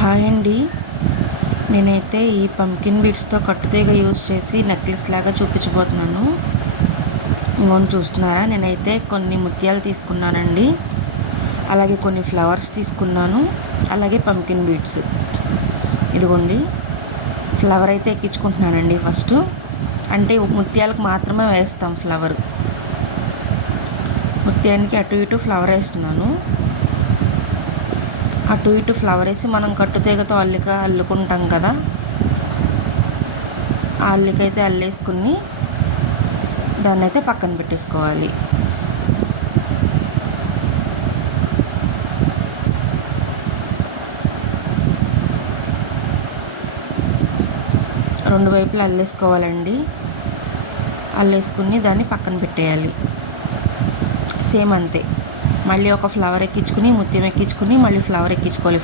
Hi అండి. నేనైతే ఈ పంకిన్ బీడ్స్తో కట్టుతీగ యూజ్ చేసి నెక్లెస్ లాగా చూపించబోతున్నాను. ఇంకొని చూస్తున్నారా, నేనైతే కొన్ని ముత్యాలు తీసుకున్నానండి, అలాగే కొన్ని ఫ్లవర్స్ తీసుకున్నాను, అలాగే పంకిన్ బీడ్స్. ఇదిగోండి, ఫ్లవర్ అయితే ఎక్కించుకుంటున్నానండి. ఫస్ట్ అంటే ముత్యాలకు మాత్రమే వేస్తాం ఫ్లవర్. ముత్యానికి అటు ఇటు ఫ్లవర్ వేస్తున్నాను. అటు ఇటు ఫ్లవర్ వేసి మనం కట్టుతీగతో అల్లుకుంటాం కదా, ఆ అల్లికైతే అల్లేసుకుని దాన్ని అయితే పక్కన పెట్టేసుకోవాలి. రెండు వైపులు అల్లేసుకోవాలండి. అల్లేసుకుని దాన్ని పక్కన పెట్టేయాలి. సేమ్ అంతే, మళ్ళీ ఒక ఫ్లవర్ ఎక్కించుకుని ముత్యం ఎక్కించుకుని మళ్ళీ ఫ్లవర్ ఎక్కించుకోవాలి.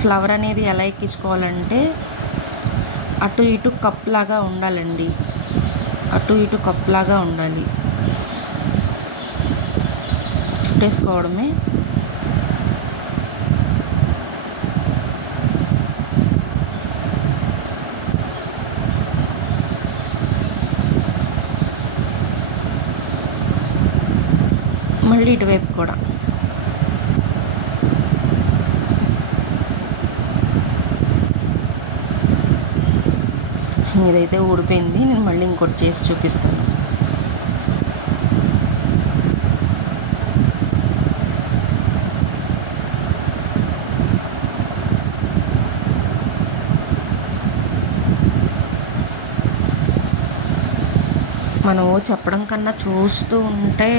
ఫ్లవర్ అనేది ఎలా ఎక్కించుకోవాలంటే అటు ఇటు కప్ లాగా ఉండాలండి, అటు ఇటు కప్ లాగా ఉండాలి. చుట్టేసుకోవడమే. మళ్ళీ ఇటువైపు కూడా. ఇదైతే ఊడిపోయింది, నేను మళ్ళీ ఇంకోటి చేసి చూపిస్తాను. మనం చెప్పడం కన్నా చూస్తూ ఉంటే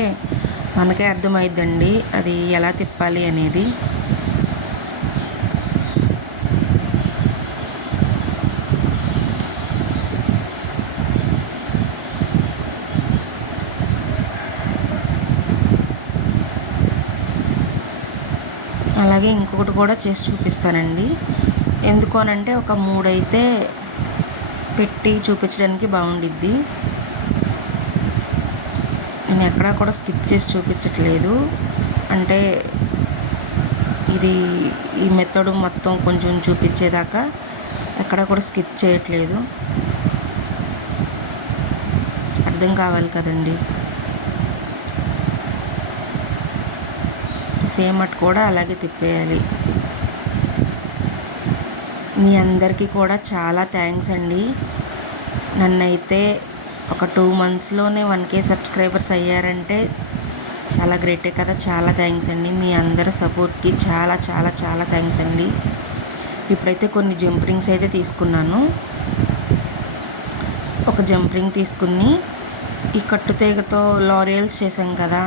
మనకే అర్థమైద్దండి అది ఎలా తిప్పాలి అనేది. అలాగే ఇంకొకటి కూడా చేసి చూపిస్తానండి. ఎందుకు అనంటే ఒక 3 అయితే పెట్టి చూపించడానికి బాగుండిద్ది. నేను ఎక్కడా కూడా స్కిప్ చేసి చూపించట్లేదు, అంటే ఈ మెథడ్ మొత్తం కొంచెం చూపించేదాకా ఎక్కడా కూడా స్కిప్ చేయట్లేదు. అర్థం కావాలి కదండి. సేమ్ అటు కూడా అలాగే తిప్పేయాలి. మీ అందరికీ కూడా చాలా థ్యాంక్స్ అండి. నన్నైతే ఒక 2 monthsలోనే 1K సబ్స్క్రైబర్స్ అయ్యారంటే చాలా గ్రేటే కదా. చాలా థ్యాంక్స్ అండి. మీ అందరి సపోర్ట్కి చాలా చాలా చాలా థ్యాంక్స్ అండి. ఇప్పుడైతే కొన్ని జంప్ రింగ్స్ అయితే తీసుకున్నాను. ఒక జంప్ రింగ్ తీసుకుని ఈ కట్టుతీగతో లారియల్స్ చేసాం కదా,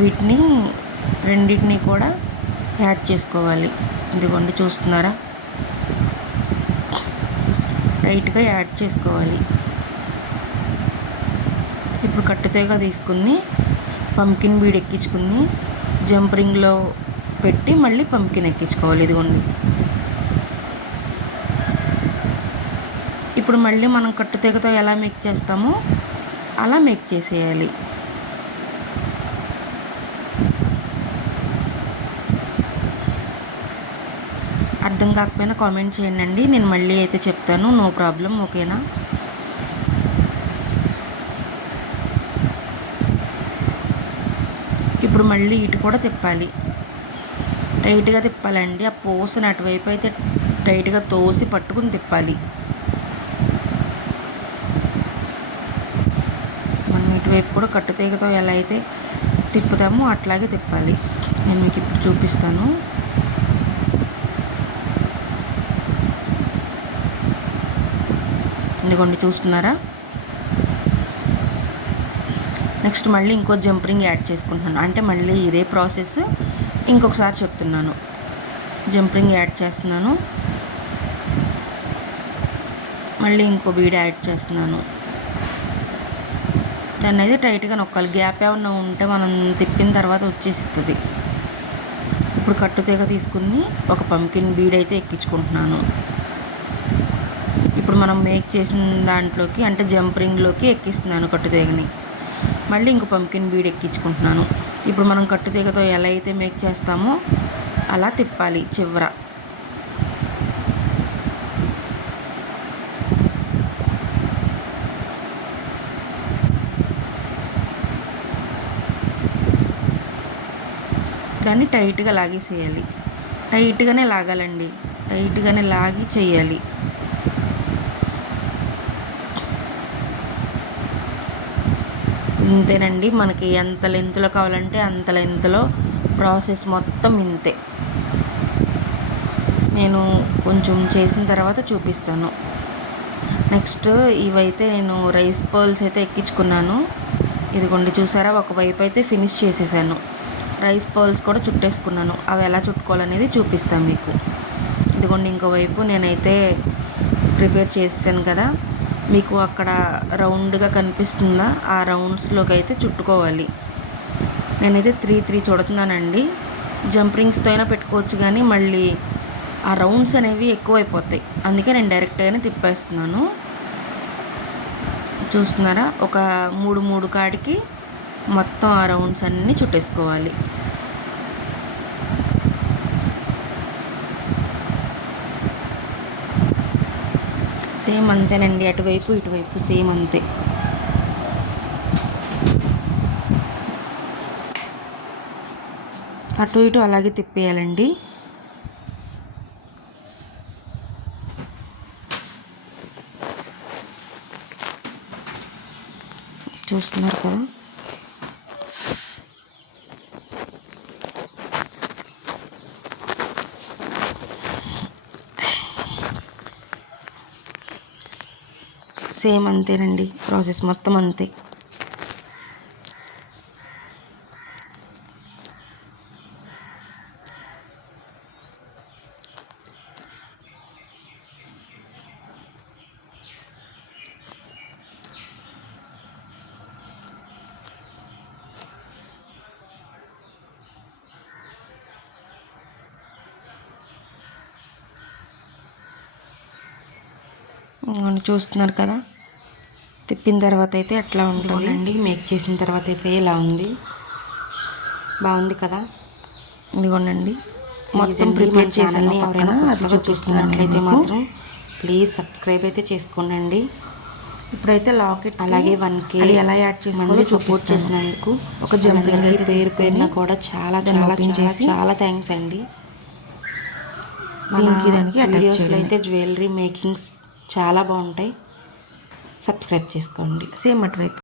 వీటిని రెండింటిని కూడా యాడ్ చేసుకోవాలి. ఇదిగోండి, చూస్తున్నారా, టైట్గా యాడ్ చేసుకోవాలి. ఇప్పుడు కట్టుతీగ తీసుకుని పంకిన్ బీడ్ ఎక్కించుకుని జంప్ రింగ్లో పెట్టి మళ్ళీ పంకిన్ ఎక్కించుకోవాలి. ఇదిగోండి, ఇప్పుడు మళ్ళీ మనం కట్టుతీగతో ఎలా మేక్ చేస్తామో అలా మేక్ చేసేయాలి. అర్థం కాకపోయినా కామెంట్ చేయండి, నేను మళ్ళీ అయితే చెప్తాను. నో ప్రాబ్లం, ఓకేనా. ఇప్పుడు మళ్ళీ ఇటు కూడా తిప్పాలి, టైట్గా తిప్పాలండి. ఆ పోసిన అటువైపు అయితే టైట్గా తోసి పట్టుకుని తిప్పాలి. మనం ఇటువైపు కూడా కట్టుతీగతో ఎలా అయితే తిప్పుతామో అట్లాగే తిప్పాలి. నేను మీకు ఇప్పుడు చూపిస్తాను. ఇదిగోండి, చూస్తున్నారా. నెక్స్ట్ మళ్ళీ ఇంకో జంప్ రింగ్ యాడ్ చేసుకుంటున్నాను, అంటే మళ్ళీ ఇదే ప్రాసెస్ ఇంకొకసారి చెప్తున్నాను. జంప్ రింగ్ యాడ్ చేస్తున్నాను, మళ్ళీ ఇంకో బీడ్ యాడ్ చేస్తున్నాను. దాన్ని అయితే టైట్గా నొక్కాలి. గ్యాప్ ఏమన్నా ఉంటే మనం తిప్పిన తర్వాత వచ్చేస్తుంది. ఇప్పుడు కట్టుతీగ తీసుకుని ఒక పంకిన్ బీడ్ అయితే ఎక్కించుకుంటున్నాను. ఇప్పుడు మనం మేక్ చేసిన దాంట్లోకి, అంటే జంప్ రింగ్లోకి ఎక్కిస్తున్నాను కట్టుతీగని. మళ్ళీ ఇంకో పంకిన్ బీడ్ ఎక్కించుకుంటున్నాను. ఇప్పుడు మనం కట్టుతీగతో ఎలా అయితే మేక్ చేస్తామో అలా తిప్పాలి చివర. దాన్ని టైట్గా లాగేసేయాలి. టైట్గానే లాగాలండి, టైట్గానే లాగి చేయాలి. ఇంతేనండి, మనకి ఎంత లెంత్లో కావాలంటే అంత లెంత్లో ప్రాసెస్ మొత్తం ఇంతే. నేను కొంచెం చేసిన తర్వాత చూపిస్తాను. నెక్స్ట్ ఇవైతే నేను రైస్ పర్ల్స్ అయితే ఎక్కించుకున్నాను. ఇదిగోండి చూసారా, ఒకవైపు అయితే ఫినిష్ చేసేసాను. రైస్ పర్ల్స్ కూడా చుట్టేసుకున్నాను. అవి ఎలా చుట్టుకోవాలనేది చూపిస్తాను మీకు. ఇదిగోండి ఇంకోవైపు నేనైతే ప్రిపేర్ చేసాను కదా, మీకు అక్కడ రౌండ్గా కనిపిస్తుందా, ఆ రౌండ్స్లోకి అయితే చుట్టుకోవాలి. నేనైతే 3 చుడుతున్నానండి. జంప్ రింగ్స్తో అయినా పెట్టుకోవచ్చు, కానీ మళ్ళీ ఆ రౌండ్స్ అనేవి ఎక్కువైపోతాయి. అందుకే నేను డైరెక్ట్గానే తిప్పేస్తున్నాను. చూస్తున్నారా, ఒక 3 కాడికి మొత్తం ఆ రౌండ్స్ అన్నీ చుట్టేసుకోవాలి. సేమ్ అంతేనండి, అటువైపు ఇటువైపు సేమ్ అంతే. అటు ఇటు అలాగే తిప్పేయాలండి. చూస్తున్నారు కదా, సేమ్ అంతేనండి, ప్రాసెస్ మొత్తం అంతే. చూస్తున్నారు కదా, తిప్పిన తర్వాత అయితే అట్లా ఉంటుందండి. మేక్ చేసిన తర్వాత అయితే ఇలా ఉంది. బాగుంది కదా. ఇదిగోండి మొత్తం ప్రిపేర్ చేసాను. ఎవరైనా అది చూపిస్తున్నట్లయితే మాత్రం ప్లీజ్ సబ్స్క్రైబ్ అయితే చేసుకోండి. ఇప్పుడైతే లాకెట్ అలాగే 1K అది ఎలా యాడ్ చేసుకోవాలో సపోర్ట్ చేసినందుకు ఒక జంపింగ్ అయితే పేరున కూడా చాలా చాలా చాలా చాలా థ్యాంక్స్ అండి. దానికి వీడియోస్లో అయితే జ్యువెలరీ మేకింగ్స్ చాలా బాగుంటాయి. సబ్స్క్రైబ్ చేసుకోండి. సేమ్ అటువైపు